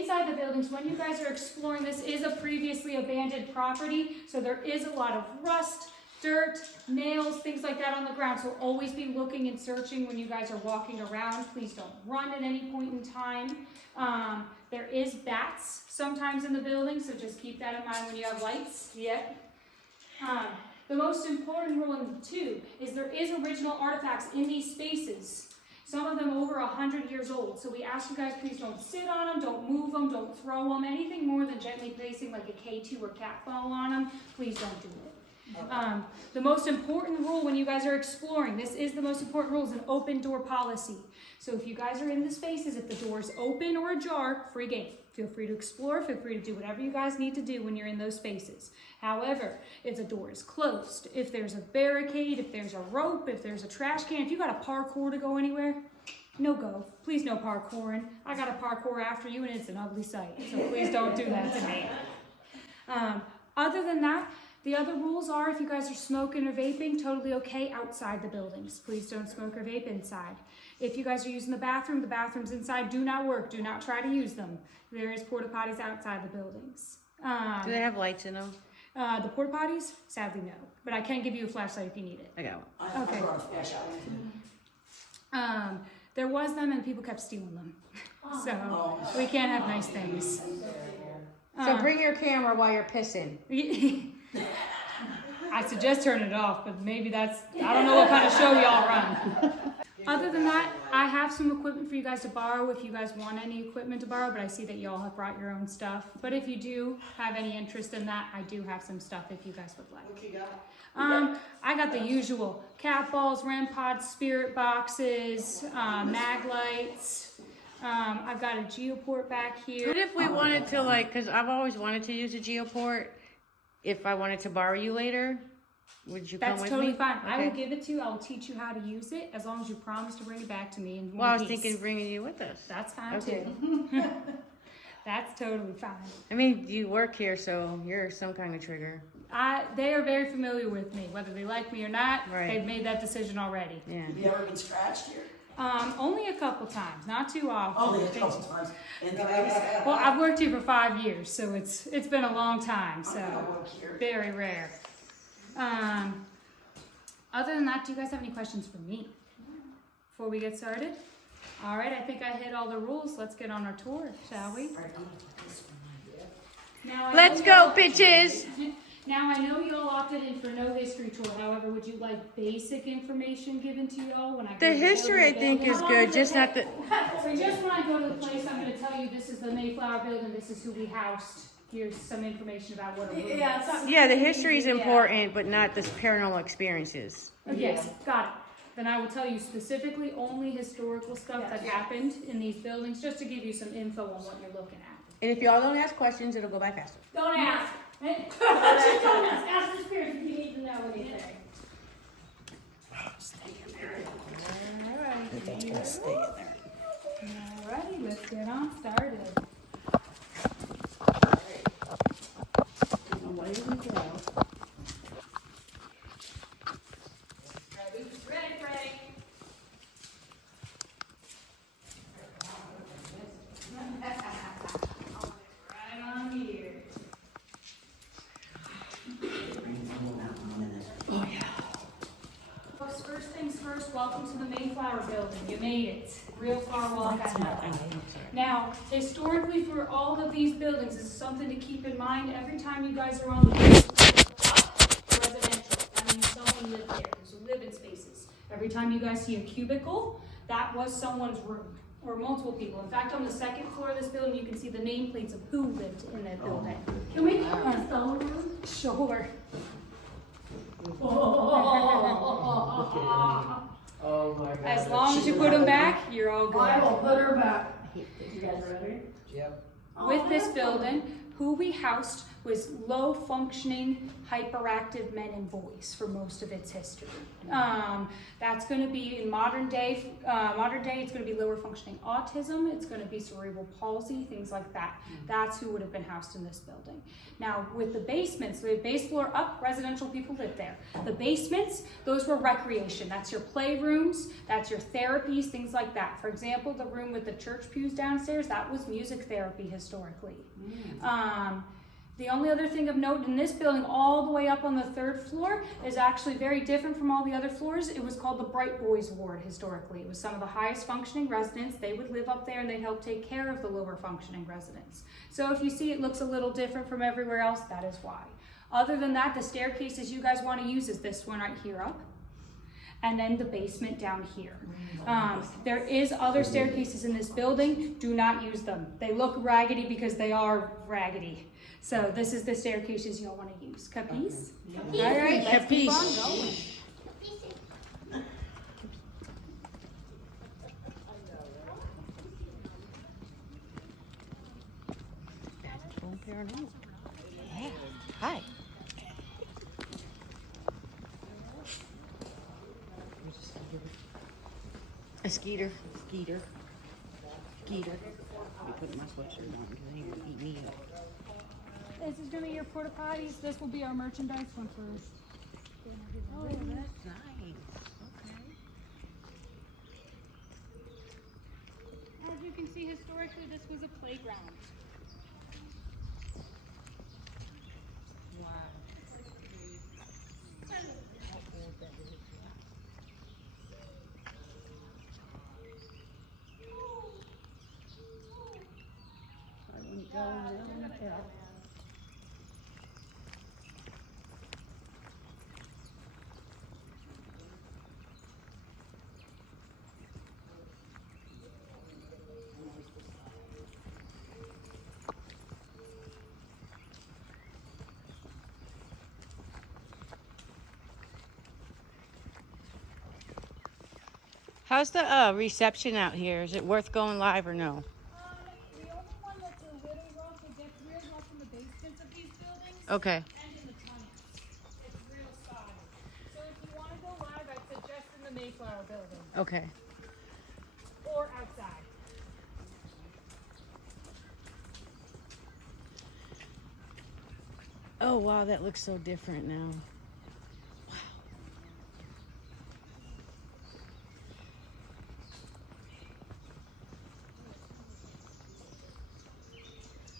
inside the buildings, when you guys are exploring, this is a previously abandoned property, so there is a lot of rust, dirt, nails, things like that on the ground. So always be looking and searching when you guys are walking around. Please don't run at any point in time. There is bats sometimes in the building, so just keep that in mind when you have lights. Yep. The most important rule in two is there is original artifacts in these spaces. Some of them over 100 years old. So we ask you guys, please don't sit on them, don't move them, don't throw them. Anything more than gently placing like a K2 or cat ball on them, please don't do it. The most important rule when you guys are exploring, this is the most important rule, is an open door policy. So if you guys are in the spaces, if the door is open or ajar, free game. Feel free to explore, feel free to do whatever you guys need to do when you're in those spaces. However, if the door is closed, if there's a barricade, if there's a rope, if there's a trash can, if you got a parkour to go anywhere, no go. Please no parkouring. I got a parkour after you and it's an ugly sight. So please don't do that to me. Other than that, the other rules are if you guys are smoking or vaping, totally okay outside the buildings. Please don't smoke or vape inside. If you guys are using the bathrooms inside do not work. Do not try to use them. There is porta potties outside the buildings. Do they have lights in them? The porta potties, sadly no. But I can give you a flashlight if you need it. I got one. Okay. There was them and people kept stealing them. So we can't have nice things. So bring your camera while you're pissing. I suggest turning it off, but maybe that's, I don't know what kind of show y'all run. Other than that, I have some equipment for you guys to borrow if you guys want any equipment to borrow, but I see that y'all have brought your own stuff. But if you do have any interest in that, I do have some stuff if you guys would like. What you got? I got the usual cat balls, REM pods, spirit boxes, mag lights. I've got a geoport back here. What if we wanted to, like, because I've always wanted to use a geoport, if I wanted to borrow you later, would you come with me? That's totally fine. Okay. I will give it to you. I will teach you how to use it as long as you promise to bring it back to me in one Well, I was piece. thinking of bringing you with us. That's fine Okay. too. That's totally fine. I mean, you work here, so you're some kind of trigger. They are very familiar with me, whether they like me or not. Right. They've made that decision already. Yeah. Have you ever been scratched here? Only a couple times, not too often. Only a couple times. And Well, I've worked here for 5 years, so it's been a long time. So I work here. very rare. Other than that, do you guys have any questions for me before we get started? All right, I think I hit all the rules. Let's get on our tour, shall we? Now, Let's go, bitches! Now, I know y'all opted in for no history tour. However, would you like basic information given to y'all when I go The to history, I building? think, is good, just not the... So just when I go to the place, I'm going to tell you this is the Mayflower building, this is who we housed. Here's some information about what it was. Yeah, the history is important, but not the paranormal experiences. Yes, got it. Then I will tell you specifically only historical stuff that happened in these buildings, just to give you some info on what you're looking at. And if y'all don't ask questions, it'll go by faster. Don't ask. Just don't ask. Ask the spirits if you need to know anything. Alrighty, let's get on started. Away we go. Ready, Freddie. Right on here. Oh yeah. First things first, welcome to the Mayflower building. You made it. Real far walk I know. Now, historically for all of these buildings, this is something to keep in mind every time you guys are on the residential. That means someone lived there. Those are living spaces. Every time you guys see a cubicle, that was someone's room. Or multiple people. In fact, on the second floor of this building, you can see the nameplates of who lived in that building. Can we go in the phone room? Sure. Oh my god. As long as you put them back, you're all good. I will put her back. You guys ready? Yep. With this building, who we housed was low functioning, hyperactive men and boys for most of its history. That's going to be in modern day, it's going to be lower functioning autism, it's going to be cerebral palsy, things like that. That's who would have been housed in this building. Now with the basements, the base floor up, residential people live there. The basements, those were recreation. That's your playrooms, that's your therapies, things like that. For example, the room with the church pews downstairs, that was music therapy historically. The only other thing of note in this building, all the way up on the 3rd floor, is actually very different from all the other floors. It was called the Bright Boys Ward historically. It was some of the highest functioning residents. They would live up there and they'd help take care of the lower functioning residents. So if you see it looks a little different from everywhere else, that is why. Other than that, the staircases you guys want to use is this one right here up, and then the basement down here. There is other staircases in this building. Do not use them. They look raggedy because they are raggedy. So this is the staircases you'll want to use. Capiz? Okay. All right, let's keep on Capiche. going. That's Bone Paranormal. Yeah. Hi. A skeeter. Skeeter. Skeeter. Let me put my sweatshirt on because they ain't gonna eat me up. This is going to be your porta potties. This will be our merchandise one first. Oh, that's nice. Okay. As you can see, historically, this was a playground. Wow. How's the reception out here? Is it worth going live or no? The only one that's a little rough, it gets real rough in the basements of these buildings Okay. and in the tunnels. It's real spotty. So if you want to go live, I'd suggest in the Mayflower building Okay. or outside. Oh wow, that looks so different now.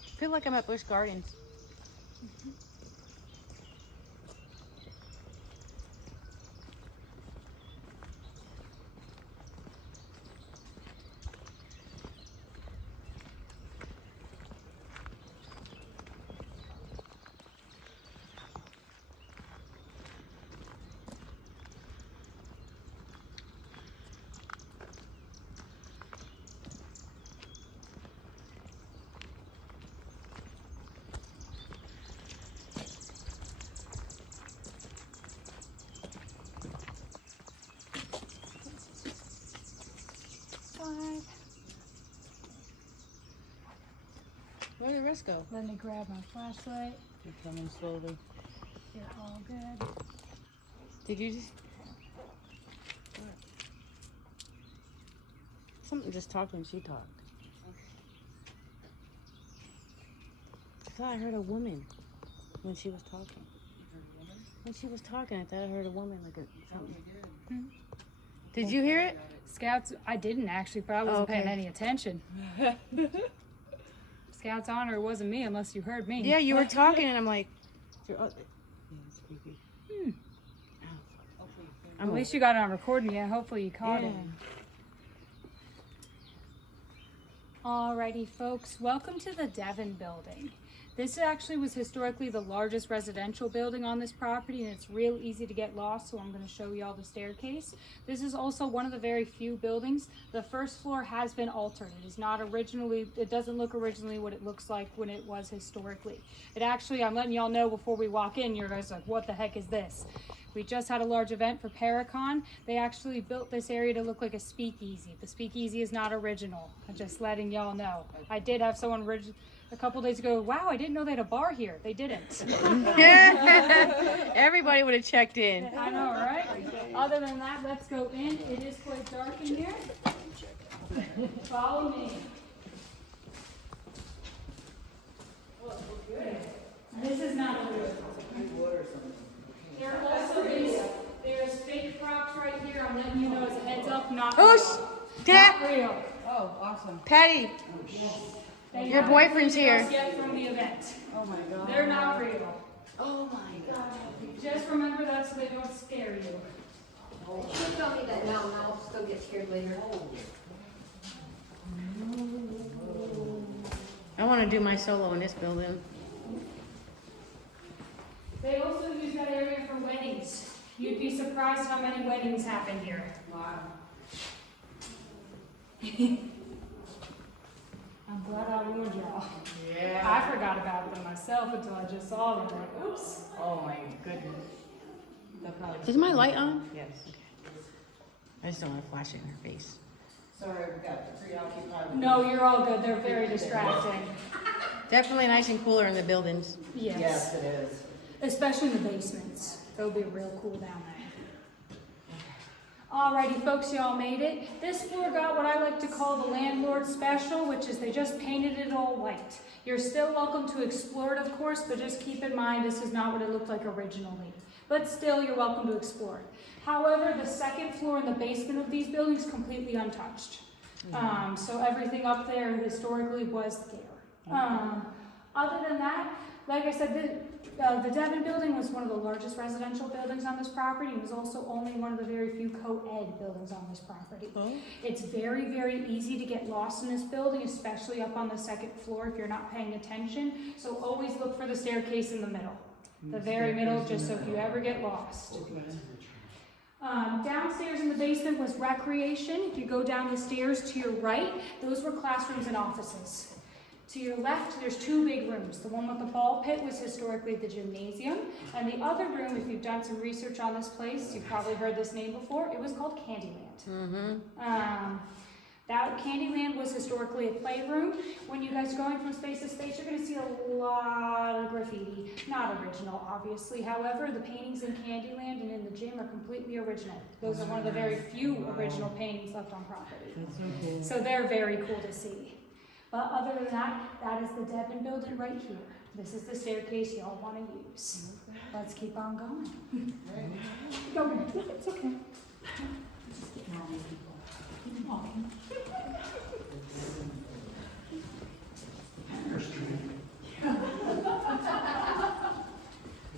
I feel like I'm at Busch Gardens. Where did the rest go? Let me grab my flashlight. They're coming slowly. You're all good. Did you just? Something just talked when she talked. I thought I heard a woman when she was talking. When she was talking, I thought I heard a woman like a something. Did you hear it? Scouts, I didn't actually, but I wasn't paying any attention. Scouts honor, it wasn't me unless you heard me. Yeah, you were talking, and I'm like, yeah, it's creepy. At least you got it on recording, yeah. Hopefully you caught it. Alrighty, folks, welcome to the Devon building. This actually was historically the largest residential building on this property, and it's real easy to get lost, so I'm going to show you all the staircase. This is also one of the very few buildings. The first floor has been altered. It is not originally, it doesn't look originally what it looks like when it was historically. It actually, I'm letting y'all know before we walk in, you're guys like, what the heck is this? We just had a large event for Paracon. They actually built this area to look like a speakeasy. The speakeasy is not original. I'm just letting y'all y'all know. I did have someone a couple days ago, wow, I didn't know they had a bar here. They didn't. Everybody would have checked in. I know, right? Other than that, let's go in. It is quite dark in here. Follow me. This is not a real. There also is, there's fake props right here. I'm letting you know as a heads up, not real. Oosh! Dad! Not real. Oh, awesome. Patty, They your haven't boyfriend's cleaned us here. yet from the event. Oh my God. They're not real. Oh my God. Just remember that so they don't scare you. She'll tell me that now, and I'll still get scared later. I want to do my solo in this building. They also use that area for weddings. You'd be surprised how many weddings happen here. Wow. I'm glad I warned y'all. Yeah. I forgot about them myself until I just saw them. Like, oops. Oh my goodness. That probably. Is my light on? Yes. I just don't want to flash it in her face. Sorry, we got preoccupied. No, you're all good. They're very distracting. Definitely nice and cooler in the buildings. Yes. Yes, it is. Especially in the basements. They'll be real cool down there. Alrighty, folks, y'all made it. This floor got what I like to call the landlord special, which is they just painted it all white. You're still welcome to explore it, of course, but just keep in mind this is not what it looked like originally. But still, you're welcome to explore it. However, the second floor and the basement of these buildings completely untouched. So everything up there historically was there. Other than that, like I said, the Devon building was one of the largest residential buildings on this property. It was also only one of the very few co-ed buildings on this property. Oh. It's very, very easy to get lost in this building, especially up on the second floor if you're not paying attention. So always look for the staircase in the middle. The very middle, just so if you ever get lost. Downstairs in the basement was recreation. If you go down the stairs to your right, those were classrooms and offices. To your left, there's two big rooms. The one with the ball pit was historically the gymnasium, and the other room, if you've done some research on this place, you've probably heard this name before, it was called Candyland. That Candyland was historically a playroom. When you guys are going from space to space, you're going to see a lot of graffiti. Not original, obviously. However, the paintings in Candyland and in the gym are completely original. Those are one of the very few original paintings left on property. So they're very cool to see. But other than that, that is the Devon building right here. This is the staircase y'all want to use. Let's keep on going. Go, it's okay. Keep walking.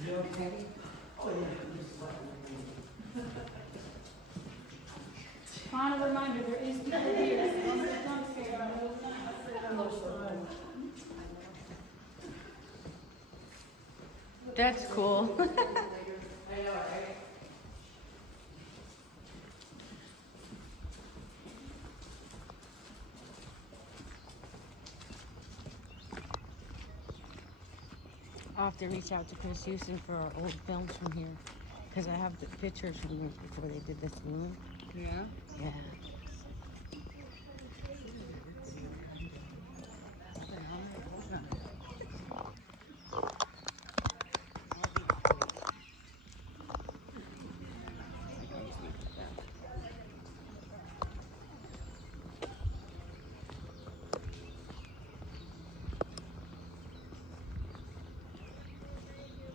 You okay? Oh, yeah. On a reminder, there is people here. So don't get jump scared. That's cool. I know, right? I'll have to reach out to Chris Houston for our old films from here. Because I have the pictures from before they did this room. Yeah. Yeah.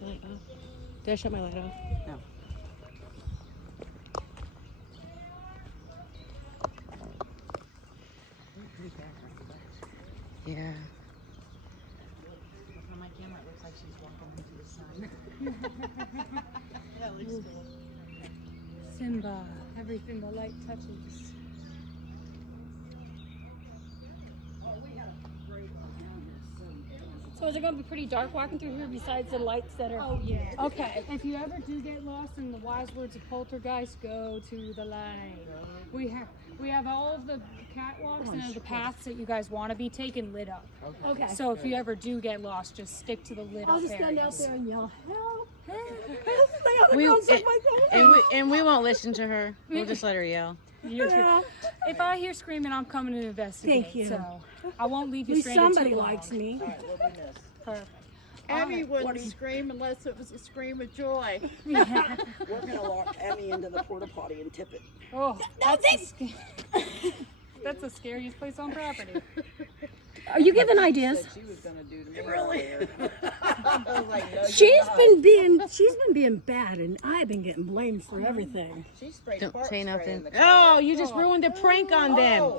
Light off. Did I shut my light off? No. Yeah. On my camera, it looks like she's walking into the sun. That looks cool. Simba, everything the light touches. So is it going to be pretty dark walking through here besides the lights that are... Oh, yeah. Okay. If you ever do get lost in the wise words of Poltergeist, go to the light. We have all of the catwalks and the paths that you guys want to be taken lit up. Okay. So if you ever do get lost, just stick to the lit I'll up just stand out areas. there and yell, help. And we won't listen to her. We'll just let her yell. If I hear screaming, I'm coming to investigate. Thank you. So I won't leave you stranded Somebody too long. likes me. All right, we'll be missed. Perfect. Emmy wouldn't scream unless it was a scream of joy. We're gonna lock Emmy into the porta potty and tip it. Oh, that's the scariest place on property. Are you giving ideas? She was gonna do to me. Really? I was like, no, She's been being bad, and I've been getting blamed for everything. She sprayed Don't fart say spray nothing. in the car. Oh, you just ruined a prank on them.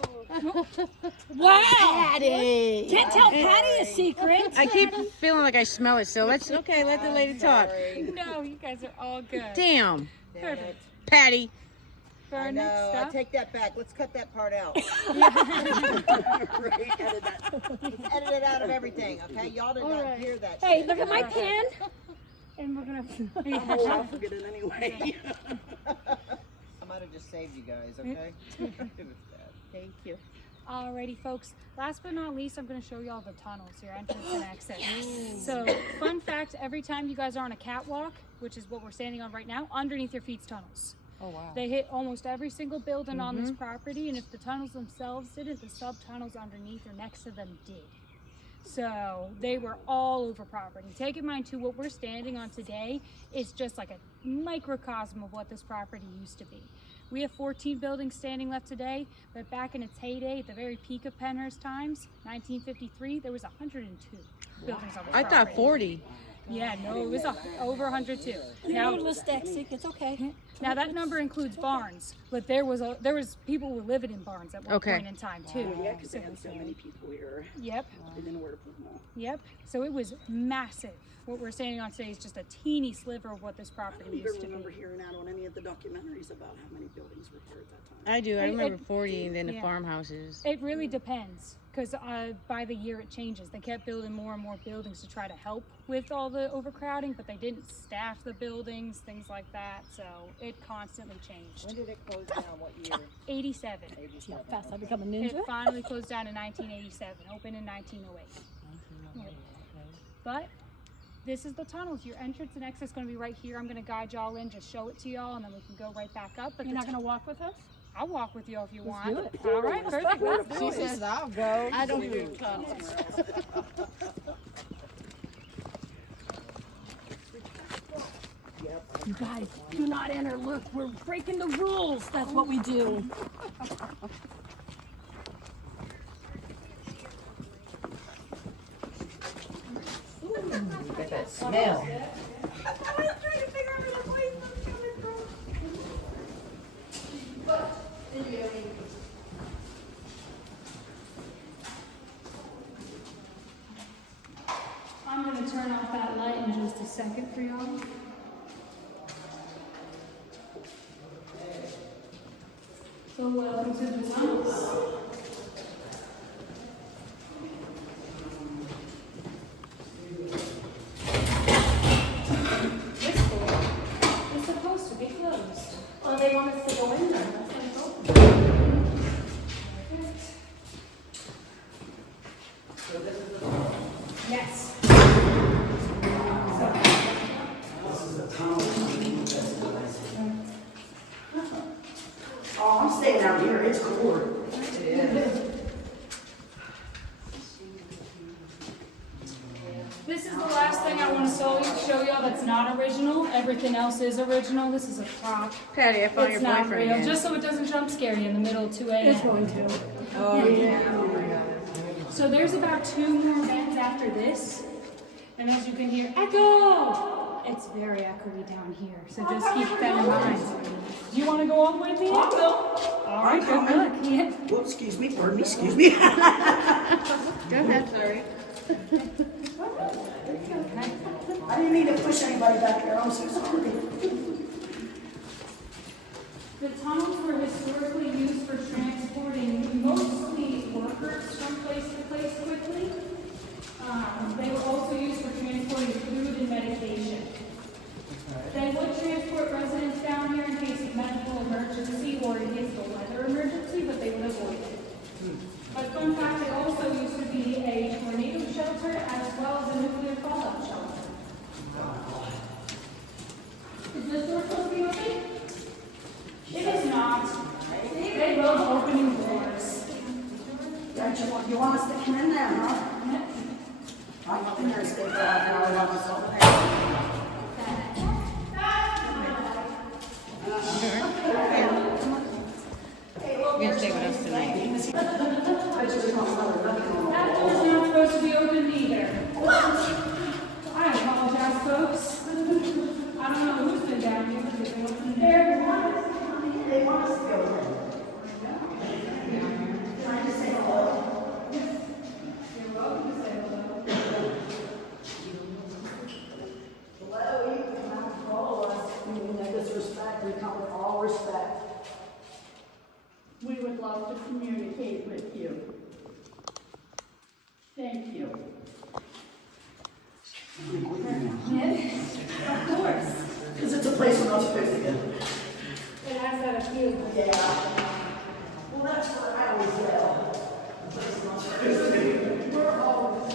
Wow! Patty. Can't tell Patty a secret. I keep feeling like I smell it, so let the lady talk. No, you guys are all good. Damn. Perfect. Patty. For our No, next I stop, take that back. Let's cut that part out. Right? Edit that. Let's edit it out of everything, okay? Y'all did not hear that. Hey, shit. look at my pen. And we're gonna. Oh, I'll forget it anyway. I might have just saved you guys, okay? It was bad. Thank you. alrighty, folks. Last but not least, I'm going to show you all the tunnels, your entrance and exit. So, fun fact: every time you guys are on a catwalk, which is what we're standing on right now, underneath your feet's tunnels. Oh, wow. They hit almost every single building on this property, and if the tunnels themselves didn't, the sub-tunnels underneath or next to them did. So they were all over property. Take in mind too, what we're standing on today is just like a microcosm of what this property used to be. We have 14 buildings standing left today, but back in its heyday, at the very peak of Pennhurst times, 1953, there was 102 buildings on this I property. thought 40. Yeah, no, it was over 102. Now, Now, dyslexic, it's okay. now that number includes barns, but there was people who were living in barns at one point in time too. Yeah, because they had so many people here. Yep, They didn't know where to put them all. yep. So it was massive. What we're standing on today is just a teeny sliver of what this I property don't even used to remember be. hearing that on any of the documentaries about how many buildings were here at that time. I do. I It- remember it- 40 and then the yeah. farmhouses. It really depends, because by the year it changes. They kept building more and more buildings to try to help with all the overcrowding, but they didn't staff the buildings, things like that. So it constantly changed. When did it close down? What year? 87. See how fast I become a It ninja? finally closed down in 1987, opened in 1908. Yeah. But this is the tunnels. Your entrance and exit is going to be right here. I'm going to guide y'all in, just show it to y'all, and then we can go right back up. But You're not gonna walk with us? I'll walk with you if you want. do it. All right, perfect. Let's do She it. says I'll go. I don't do tunnels. You guys, do not enter. Look, we're breaking the rules. That's what we do. Look at that smell. I'm going to turn off that light in just a second for y'all. So welcome to the tunnels. This door is supposed to be closed. Well, they want us to go in there. That's what it's open. Yes. Oh, I'm staying out here. It's cooler. This is the last thing I want to show y'all that's not original. Everything else is original. This is a prop. Patty, I found It's your not boyfriend real, again. just so it doesn't jump scare you in the middle of 2 a.m. It's going to. So there's about 2 more vents after this. And as you can hear, echo! It's very echoey down here, so just keep that in mind. Do you want to go all the way to the end? All right, good luck. Yeah. Whoa, excuse me. Pardon me. Excuse me. Go ahead. Sorry. I didn't mean to push anybody back there. I'm so sorry. The tunnels were historically used for transporting mostly workers from place to place quickly. They were also used for transporting food and medication. They would transport residents down here in case of medical emergency or in case of a weather emergency, but they would avoid it. But fun fact, it also used to be a tornado shelter as well as a nuclear fallout shelter. in there and stay for half an hour by myself. You're gonna stay with us tonight. That door's not supposed to be open either. I apologize, folks. I don't know who's been down here because they've been open there. They want us to go in. Hello, you can come and follow us. We mean that disrespect. We come with all respect. We would love to communicate with you. Thank you. Of course. Because it's a place we're not supposed to go. It has that appeal. Yeah. Well, that's what I always yell. The place we're not supposed to go. We're all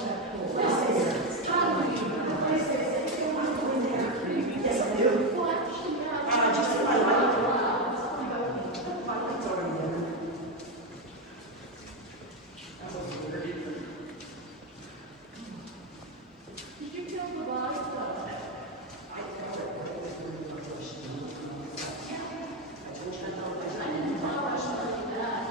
yes, I do. Just my light. My light's already there.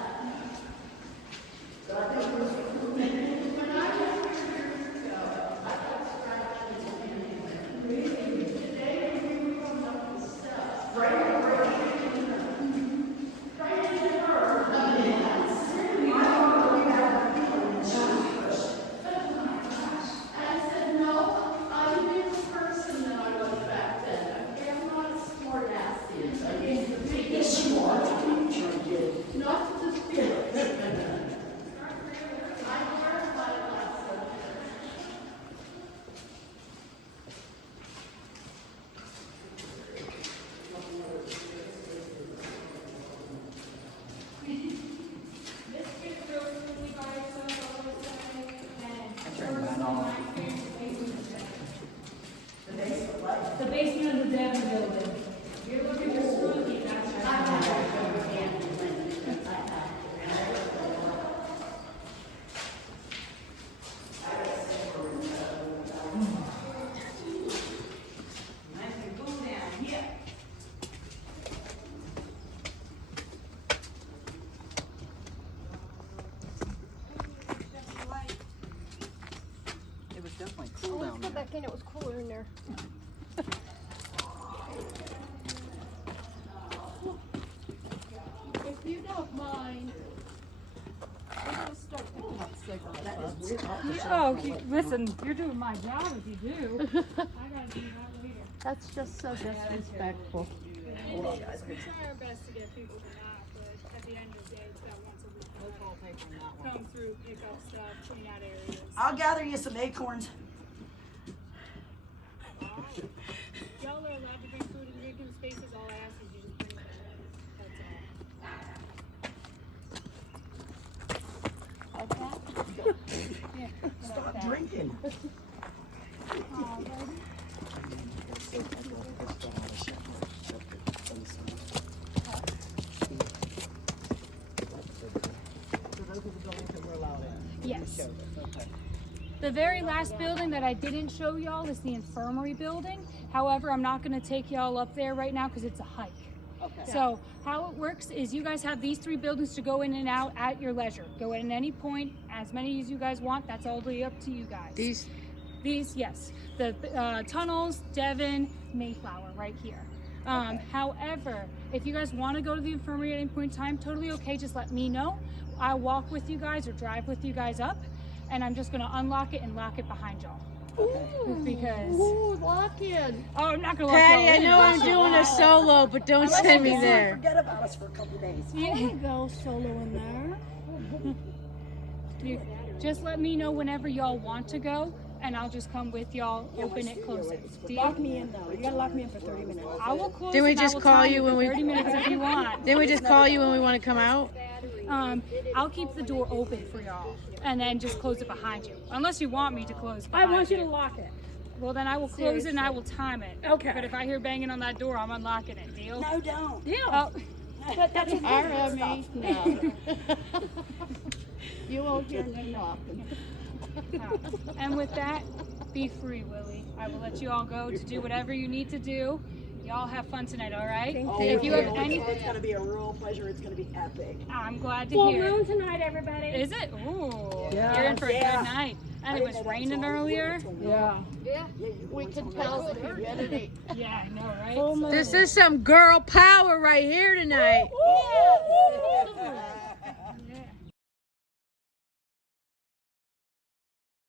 The basement of the Devon building. You're looking for spooky, that's right. It was definitely cool down Let's there. go back in. It was cooler in there. If you don't mind, I'm gonna start picking up cigarettes. Listen, you're doing my job if you do. I gotta do that later. That's just so disrespectful. We try our best to get people to not, but at the end of the day, it's that once a week. Come through, pick up stuff, clean out areas. I'll gather you some acorns. Y'all are allowed to bring food and drink in spaces. All I ask is you just bring it. That's all. Stop drinking. Yes. The very last building that I didn't show y'all is the infirmary building. However, I'm not going to take y'all up there right now because it's a hike. Okay. So how it works is you guys have these 3 buildings to go in and out at your leisure. Go in at any point, as many as you guys want. That's all up to you guys. These, yes. The tunnels, Devon, Mayflower, right here. However, if you guys want to go to the infirmary at any point in time, totally okay. Just let me know. I'll walk with you guys or drive with you guys up, and I'm just going to unlock it and lock it behind y'all. Because Lock in. oh, I'm not gonna lock y'all Patty, I in. know I'm doing a solo, but don't send me there. Forget about us for a couple days. Yeah. Go solo in there. You just let me know whenever y'all want to go, and I'll just come with y'all, open it, close it. Lock me in though. You gotta lock me in for 30 minutes. I will close Didn't we and I just will call time you it when for we- 30 minutes if you want. Didn't we just call you when we want to come out? I'll keep the door open for y'all, and then just close it behind you. Unless you want me to close I behind want you to lock it. Well, then I will close it and I will time it. Okay. But if I hear banging on that door, I'm unlocking it. Deal? No, don't. Oh, That's a Remy, no. You won't hear no knocking. and with that, Be free, Willie. I will let you all go to do whatever you need to do. Y'all have fun tonight, all right? If you have any, It's gonna be a real pleasure. It's gonna be epic. I'm glad to Full hear. moon tonight, everybody. Is it? Ooh, Yeah. you're in for a Yeah. good night. And it was raining earlier. Yeah. We can tell the humidity. Yeah, I know, right? Full moon. This is some girl power right here tonight.